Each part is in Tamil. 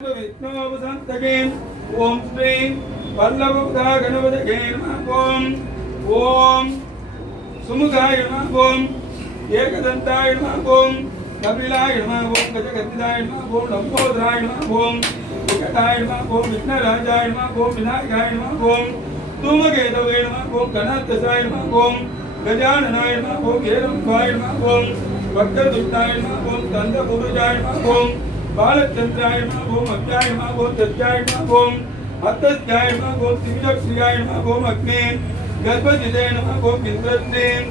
विष्णोपसन्तके ॐ श्रीं वल्लभुधा गणपतये नमः ॐ ॐ सुमुखाय नमः ॐ एकदन्ताय नमः ॐ कपिलाय नमः ॐ गजगतिदाय नमः ॐ लम्बोदराय नमः ॐ विकटाय नमः ॐ विघ्नराजाय नमः ॐ विनायकाय नमः ॐ धूमकेतवे नमः ॐ गणाध्यक्षाय नमः ॐ गजाननाय नमः ॐ हेरम्बाय नमः ॐ वक्रतुण्डाय नमः ॐ दन्तपुरुषाय नमः ॐ बालचंद्राय ओम अध्याय ओम तत्याय ओम अत्याय ओम तिमिरक्रियाय ओम अग्नि गर्भजिजय ओम इंद्रद्रीम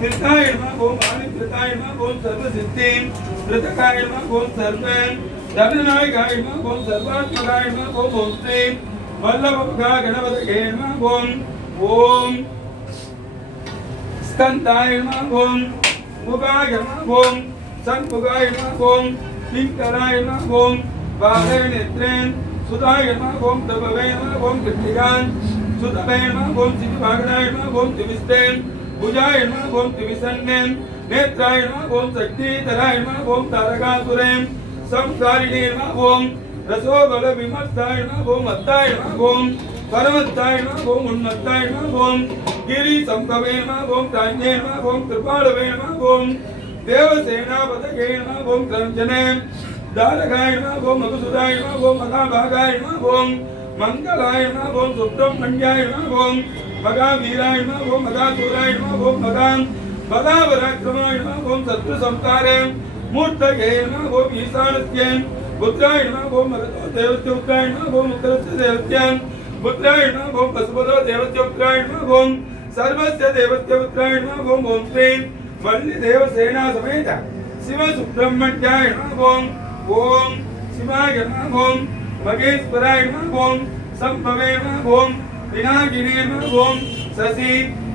तीर्थाय ओम आनित्रताय ओम सर्वसिद्धिम कृतकाय ओम सर्वं दर्दनायकाय ओम सर्वात्मकाय ओम ओम वल्लभगा गणपतये ओम ओम स्कन्दाय ओम मुगाय ओम सन्मुगाय ओम लिङ्गराय नमः ॐ बाले नेत्रेण सुधाय नमः ॐ दबवे नमः ॐ कृत्तिकान् सुतवे नमः ॐ चितिभागदाय नमः ॐ दिविस्तेन भुजाय नमः ॐ दिविसन्नेन नेत्राय नमः ॐ शक्तिधराय नमः ॐ तारकासुरेण संसारिणे नमः ॐ रसोबल विमत्ताय नमः ॐ अत्ताय नमः ॐ परमत्ताय नमः ॐ उन्मत्ताय नमः ॐ गिरिसंभवे नमः ॐ तान्ये नमः ॐ कृपालवे नमः ॐ தேவசேனாபதகேன ஓம் சரஞ்சனே தாரகாயணா ஓம் மதுசுதாயணா ஓம் மகாபாகாயணா ஓம் மங்களாயணா ஓம் சுப்பிரமணியாயணா ஓம் மகாவீராயணா ஓம் மகாசூராயணா ஓம் மகான் பதாபராக்கிரமாயணா ஓம் சத்ரு சம்காரே மூர்த்தகேயணா ஓம் ஈசானத்யன் புத்திராயணா ஓம் தேவத்திய உத்ராயணா ஓம் உத்தரஸ்ய தேவத்யன் புத்திராயணா ஓம் பசுபதோ தேவத்திய உத்ராயணா ஓம் சர்வஸ்ய தேவத்திய உத்ராயணா ஓம் ஓம் ஸ்ரீ வள்ளி தேவசேனா சமேத. சிவ சுப்பிரமணியாய நமகோம் ஓம் சிவாய நமகோம் மகேஸ்வராய நமகோம் சம்பவே நமகோம் விநாயகிரே நமகோம் சசி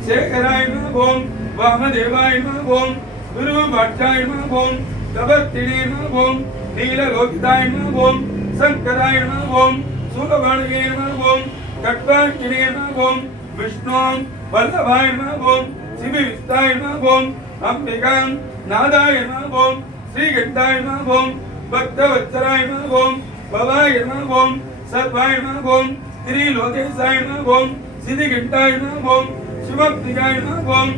சேகராய நமகோம் வாமதேவாய நமகோம் குருபட்டாய நமகோம் கபர்த்தினே நமகோம் நீலலோகிதாய நமகோம் சங்கராய நமகோம் சூலவாணியே நமகோம் கட்பாங்கிரே நமகோம் விஷ்ணோம் வல்லபாய நமகோம் சிவி விஸ்தாய நமகோம் அம்பிகாம் நாதாயமாவோம் ஸ்ரீகண்டாயமாவோம் பக்தவத்சராயமாவோம் பவாயமாவோம் சர்வாயமாவோம் திரிலோகேசாயமாவோம் சிதிகண்டாயமாவோம் சிவப்திகாயமாவோம்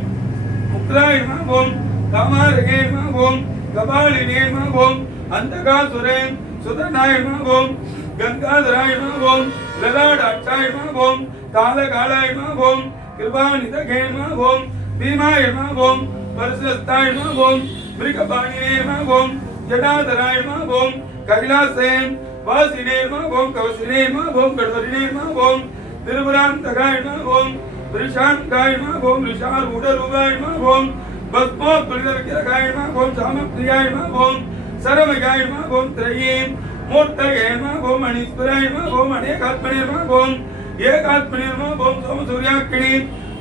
முக்ராயமாவோம் காமாரகேமாவோம் கபாலினேமாவோம் அந்தகாசுரேன் சுதநாயமாவோம் கங்காதராயமாவோம் லலாடாட்சாயமாவோம் தாளகாலாயமாவோம் கிருபாநிதகேமாவோம் பீமாயமாவோம் பரிசுத்தாயுமாவோம் மிருகபாணியேமாவோம் ஜடாதராயமாவோம் கைலாசேம் வாசினேமாவோம் கௌசினேமாவோம் கடோரினேமாவோம் திருபுராந்தகாயமாவோம் ரிஷாங்காயமாவோம் ரிஷார் உடருகாயமாவோம் பத்மோ புரிதவிக்கிரகாயமாவோம் சாமப்பிரியாயமாவோம் சரவகாயமாவோம் திரையேம் மூர்த்தகேமாவோம் அனீஸ்வராயமாவோம் அநேகாத்மனேமாவோம் ஏகாத்மனேமாவோம் சோமசூரியாக்கிணி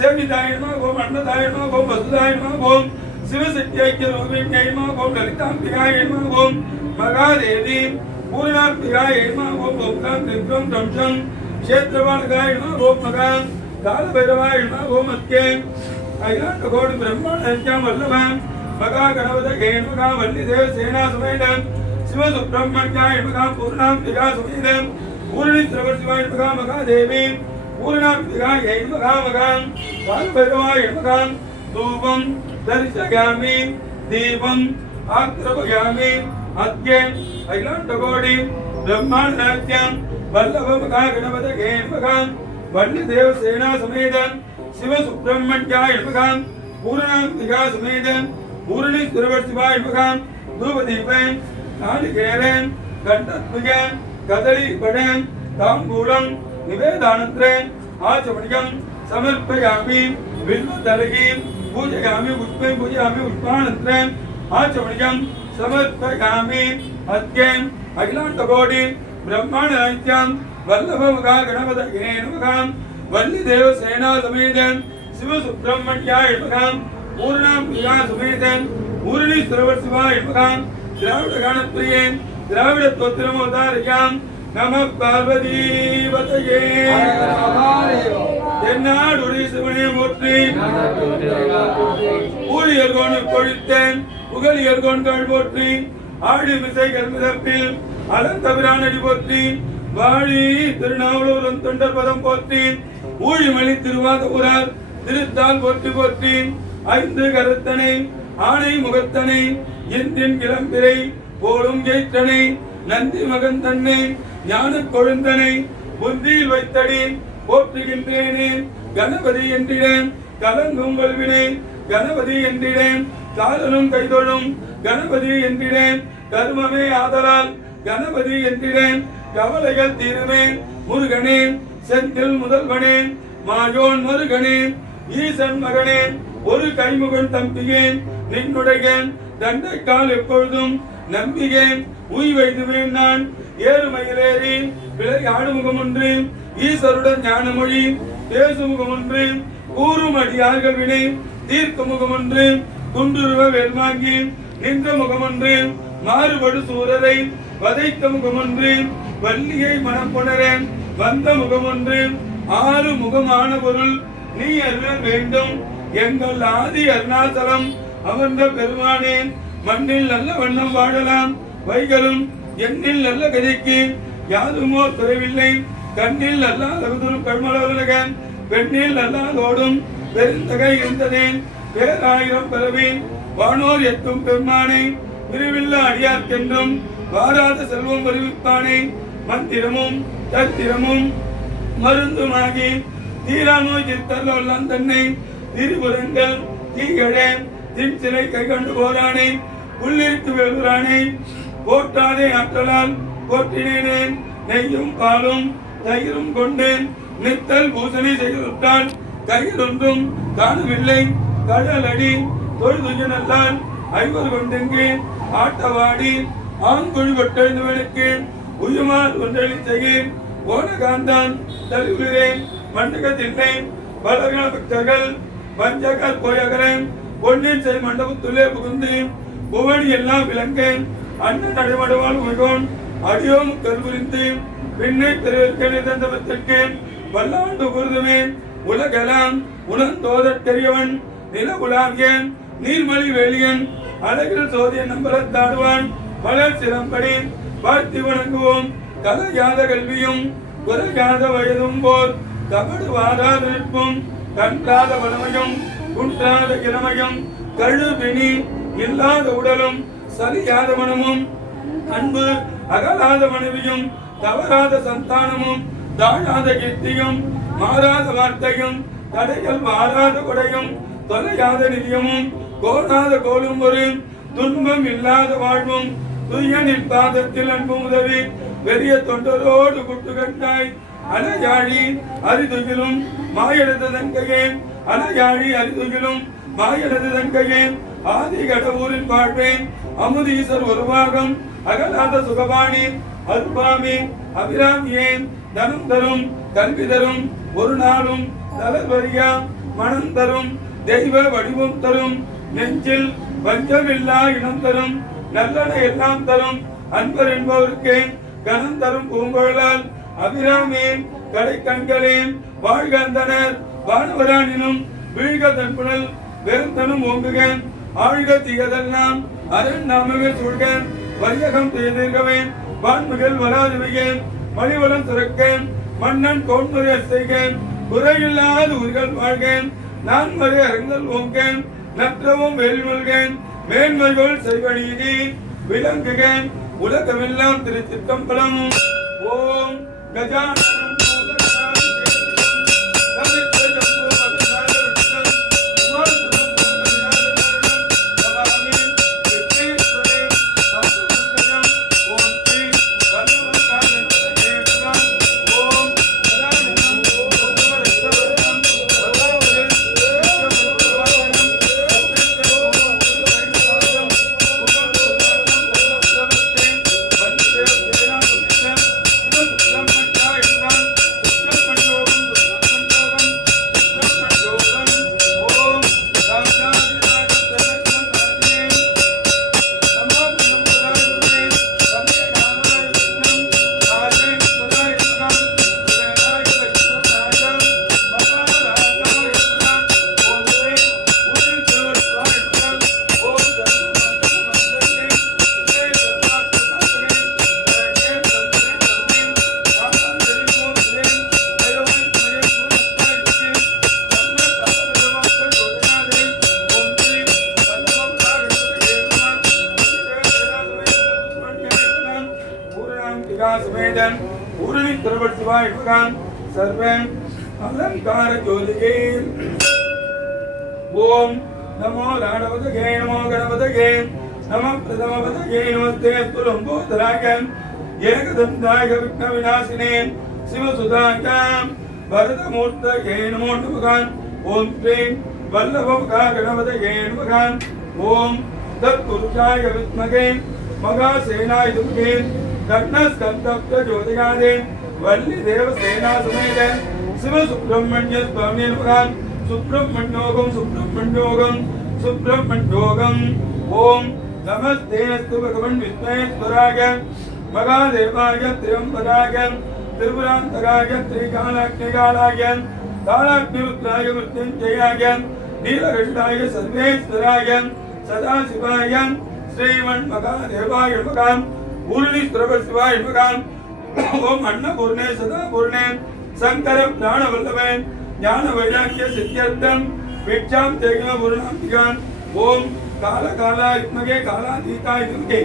सेविताय नमः ओम अन्नदाय नमः ओम वसुदाय नमः ओम शिवशक्त्यैक्य रूपिण्यै नमः ओम ललिताम्बिकाय नमः ओम मगादेवी पूर्णाम्बिकाय नमः ओम ओंकार त्रिपुरं ध्वंसं क्षेत्रपालकाय नमः ओम मगां कालभैरवाय नमः ओम अत्यै अखिलाण्डकोटि ब्रह्माण्डं वल्लभां मगा गणपतये मगा वल्लिदेव सेना समेतं शिव सुब्रह्मण्याय मगा पूर्णाम्बिका समेतं पूर्णेश्वरशिवाय मगा मगा देवी பூரணாம்பிகாயை மகாமகாம் பரபெருமாய மகாம் தூபம் தரிசகாமி தீபம் ஆக்ரபயாமி அத்யம் அகிலாண்டகோடி பிரம்மாண்டாத்யம் வல்லப மகா கணபதகே மகாம் வள்ளி தேவ சேனா சமேதம் சிவ சுப்பிரமணியாய மகாம் பூரணாம்பிகா சமேதம் பூரணி திருவர்த்திவாய மகாம் தூபதீபம் நாளிகேரன் கண்டத்மிகன் கதளி படம் தாம்பூலம் நிவேதானந்திரன் ஆச்சமணியம் சமர்ப்பயாமி வில்வதலகி பூஜயாமி புஷ்பை பூஜயாமி புஷ்பானந்திரன் ஆச்சமணியம் समर्पयामि अद्यम् अखिलाण्डकोटि ब्रह्माण्डनाट्यम् वल्लभमुखा गणपतये नमः वल्लिदेवसेना समेतन् शिवसुब्रह्मण्याय नमः पूर्णाम्बिका समेतन् पूर्णीश्वरवर् शिवाय नमः द्राविडगानप्रिये द्राविडत्वोत्तरमवतारयाम् நம பார்வதி தென்னாடுடைய சிவனே மூற்றி ஊழியர்கோன் கொழித்தேன். புகழியர்கோன் கால் போற்றி. ஆடி மிசை கல்மிதப்பில் அலந்தபிரான் அடி போற்றி. வாழி திருநாவலூரன் தொண்டர் பதம் போற்றி. ஊழிமணி திருவாதபுரார் திருத்தால் போற்றி போற்றி. ஐந்து கருத்தனை ஆணை முகத்தனை இந்தின் கிளம்பிரை போலும் ஜெயித்தனை நந்தி மகன் தன்னை ஞான கொழுந்தனை புத்தியில் வைத்தடி போற்றுகின்றேனே. கணபதி என்றிடேன் கலங்கும் வல்வினை கணபதி என்றிடேன் காலனும் கைதொழும் கணபதி என்றிடேன் கருமமே ஆதலால் கணபதி என்றிடேன் கவலைகள் தீருமே முருகனே செந்தில் முதல்வனே மாயோன் மருகனே ஈசன் மகனே ஒரு கைமுகன் தம்பியேன் நின்னுடைய தண்டைக்கால் எப்பொழுதும் நம்பியேன் உய் வைதுவேன் நான். ஏறுமயிலேறி விளையாடு முகம் ஒன்று ஈஸ்வருடன் ஞானமொழி தேசுமுகம் ஒன்று கூறும் அடியார்கள் வினை. தீர்க்க முகம் ஒன்று குன்றுருவ வேல்வாங்கி நின்ற முகம் ஒன்று மாறுபடு சூரரை. வதைத்த முகம் ஒன்று வள்ளியை மனம் வந்த முகம் ஒன்று ஆறு முகமான பொருள் நீ அறிய வேண்டும். எங்கள் ஆதி அருணாச்சலம் அமர்ந்த பெருமானே. மண்ணில் நல்ல வண்ணம் வாழலாம். வைகளும் எண்ணில் நல்ல கதைக்கு யாருமோ குறைவில்லை கண்ணில் அல்லாதவதும் கண்மலவலகன் பெண்ணில் அல்லாதோடும் பெருந்தகை இருந்ததே பேராயிரம் பிறவி வானோர் எட்டும் பெருமானை விரிவில்ல அடியார்க்கென்றும் வாராத செல்வம் வருவிப்பானே. மந்திரமும் தத்திரமும் மருந்துமாகி தீரா நோய் தீர்த்தல் தன்னை. திருபுரங்கள் தீகழே தின் சிலை கை கண்டு போரானே. உள்ளிருக்கு வேலுரானே போற்றாதே ஆற்றலால் போற்றினேனே நெய்யும் பாலும் தயிரும் கொண்டேன். நித்தல் பூசணி செய்துவிட்டால் கையிலொன்றும் காணவில்லை. கடலடி அடி ஐவர் கொண்டெங்கே. ஆட்டவாடி ஆண்குழி வெட்டெழுந்தவனுக்கு உயுமால் ஒன்றளி செய்கிறேன் ஓனகாந்தான் தழுவிறேன் மண்டகத்தில்லை பலகண பக்தர்கள் பஞ்சகர் போயகரன் பொன்னின் செய் மண்டபத்துள்ளே புகுந்து புவனி எல்லாம் விளங்க அண்ணன் நடைமடவால் உமிகோன் அடியோம் கருபுரிந்து பின்னை பெருவிற்கனை தந்தவத்திற்கு வல்லாண்டு குருதுமே உலகெல்லாம் உணர்ந்தோதற் தெரியவன் நில உலாவியன் நீர்மலி வேலியன் அழகில் சோதியன் நம்பலத்தாடுவான் மலர் சிலம்படி வாழ்த்தி வணங்குவோம். கலையாத கல்வியும் குறையாத வயதும் போல் கபடு வாராத நிற்பும். கன்றாத வளமையும் குன்றாத இளமையும் கழுவினி இல்லாத உடலும் சலியாத மனமும் அன்பு அகலாத மனைவியும் தவறாத சந்தானமும் தாழாத கீர்த்தியும் மாறாத வார்த்தையும் தடைகள் மாறாத கொடையும் தொலையாத நிதியமும் கோடாத கோலும் ஒரு துன்பம் இல்லாத வாழ்வும் துயனின் பாதத்தில் அன்பு உதவி பெரிய தொண்டரோடு குட்டு கண்டாய் அலையாழி அரிதுகிலும் மாயெடுத்த தங்கையே அலையாழி அரிதுகிலும் மாயலது தங்கையேன் ஆதி கடவுரின் வாழ்வேன். அமுதீசர் உருவாகம் அகலாத சுகபாணி அருபாமி அபிராமியேன். தனம் தரும் கல்வி தரும் ஒரு நாளும் தலர்வரியா மனம் தரும் தெய்வ வடிவம் தரும். நெஞ்சில் வஞ்சமில்லா இனம் தரும் நல்லன எல்லாம் தரும். அன்பர் என்பவருக்கு கனம் தரும் பூங்கொழலால் அபிராமி கடை கண்களே வாழ்கந்தனர் வானவரானினும் வீழ்க தன்புணல் வெறுந்தனும் ஓங்குகன் ஆழ்க திகதெல்லாம் அரண் நாமவே சூழ்கன் வையகம் செய்திருக்கவேன் வான்முகில் வராதுவையேன் மணிவளம் சுரக்கேன் மன்னன் கோன்முறை செய்கேன் குறையில்லாத உயிர்கள் வாழ்கேன் நான் மறை அரங்கல் ஓங்கேன் நற்றவும் வேல்மல்கேன் மேன்மைகள் செய்வனீதி விளங்குகேன் உலகமெல்லாம் திருச்சிற்றம்பலம். ஓம் கஜானனம். शिवाय भगान सर्वे अलंकार ज्योतिगे ओम नमो राणवतगे नमो गणपतगे नमः प्रथमपतगे नमस्ते तुलंबोधराय एकदन्ताय विघ्नविनाशिने शिवसुधाय भरतमूर्तये नमो नमः ओम श्रीं वल्लभमुखा गणपतये नमः ओम तत्पुरुषाय विद्महे मगासेनाय दुर्गे दग्नस्कन्दप्त வள்ளி தேவ சேனா சுமேதன் சிவ சுப்பிரமணிய சுவாமி மகான் சுப்பிரமணியோகம் சுப்பிரமணியோகம் சுப்பிரமணியோகம் ஓம் நமஸ்தேனஸ்து பகவன் விஸ்மேஸ்வராக மகாதேவாய திரம்பராக திருபுராந்தராக திரிகாலாக்னிகாலாக தாளாக்னிருத்ராய மிருத்யுஞ்சயாய நீலகண்டாய சர்வேஸ்வராய சதாசிவாய ஸ்ரீமன் மகாதேவாய மகான் ஊர்லி சுரப மகான் ஓம் அன்னபூர்ணே சதா பூர்ணே. சங்கரம் ஞான வல்லவன். ஞான வைராக்கிய சித்தியர்த்தம். விட்சாம் தேகிம முருணாம்பிகான் ஓம் கால காலா இத்மகே காலா தீதா துர்கே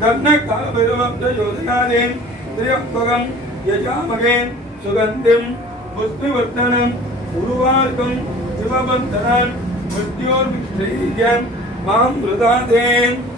கர்ண கால பைரவம் யோதனாதேன் திரியம்பகம் யஜாமகேன். சுகந்திம் புஷ்டிவர்த்தனம் உருவார்க்கும் சிவபந்தனன். மிருத்யோர் மாம் மிருதாதேன்